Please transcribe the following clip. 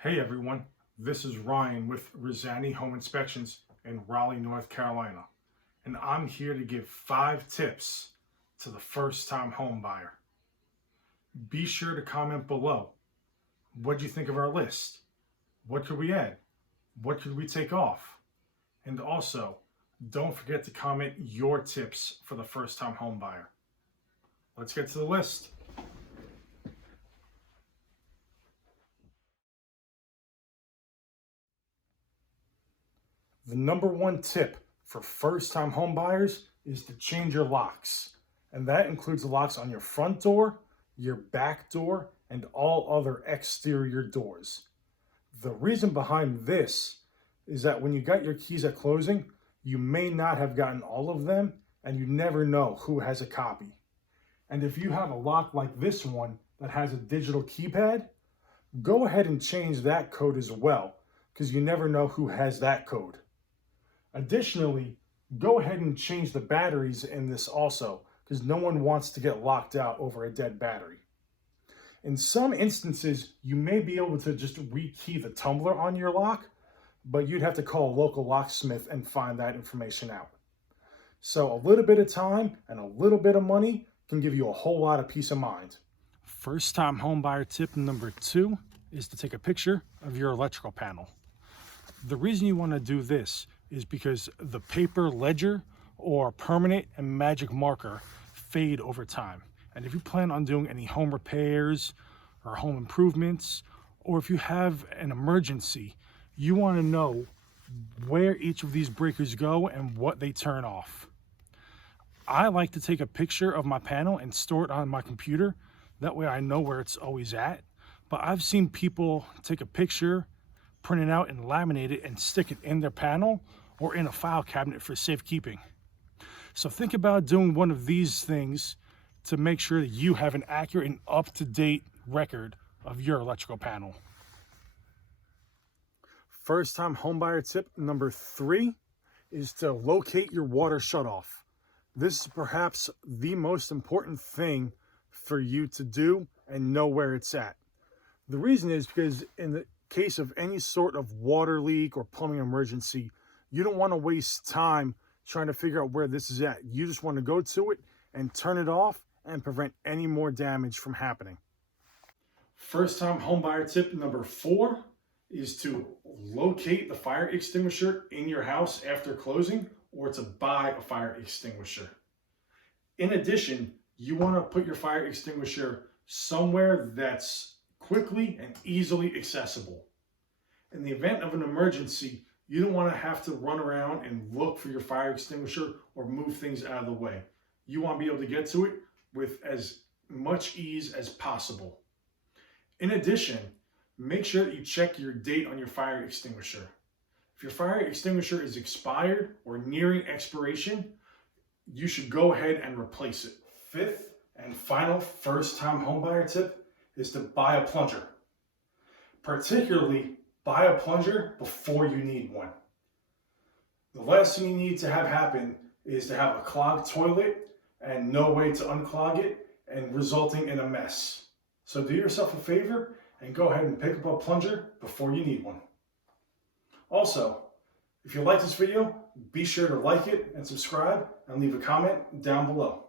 Hey everyone, this is Ryan with Rzany Home Inspections in Raleigh, North Carolina, and I'm here to give 5 tips to the first-time home buyer. Be sure to comment below. What do you think of our list? What could we add? What could we take off? And also, don't forget to comment your tips for the first-time home buyer. Let's get to the list. The number one tip for first-time home buyers is to change your locks. And that includes the locks on your front door, your back door, and all other exterior doors. The reason behind this is that when you got your keys at closing, you may not have gotten all of them, and you never know who has a copy. And if you have a lock like this one that has a digital keypad, go ahead and change that code as well, because you never know who has that code. Additionally, go ahead and change the batteries in this also, because no one wants to get locked out over a dead battery. In some instances, you may be able to just rekey the tumbler on your lock, but you'd have to call a local locksmith and find that information out. So a little bit of time and a little bit of money can give you a whole lot of peace of mind. First-time homebuyer tip number 2 is to take a picture of your electrical panel. The reason you want to do this is because the paper ledger or permanent and magic marker fade over time. And if you plan on doing any home repairs or home improvements, or if you have an emergency, you want to know where each of these breakers go and what they turn off. I like to take a picture of my panel and store it on my computer. That way I know where it's always at. But I've seen people take a picture, print it out and laminate it and stick it in their panel or in a file cabinet for safekeeping. So think about doing one of these things to make sure that you have an accurate and up-to-date record of your electrical panel. First-time homebuyer tip number 3 is to locate your water shutoff. This is perhaps the most important thing for you to do and know where it's at. The reason is because in the case of any sort of water leak or plumbing emergency, you don't want to waste time trying to figure out where this is at. You just want to go to it and turn it off and prevent any more damage from happening. First-time homebuyer tip number 4 is to locate the fire extinguisher in your house after closing, or to buy a fire extinguisher. In addition, you want to put your fire extinguisher somewhere that's quickly and easily accessible. In the event of an emergency, you don't want to have to run around and look for your fire extinguisher or move things out of the way. You want to be able to get to it with as much ease as possible. In addition, make sure that you check your date on your fire extinguisher. If your fire extinguisher is expired or nearing expiration, you should go ahead and replace it. 5th and final first-time homebuyer tip is to buy a plunger. Particularly, buy a plunger before you need one. The last thing you need to have happen is to have a clogged toilet and no way to unclog it, and resulting in a mess. So do yourself a favor and go ahead and pick up a plunger before you need one. Also, if you like this video, be sure to like it and subscribe and leave a comment down below.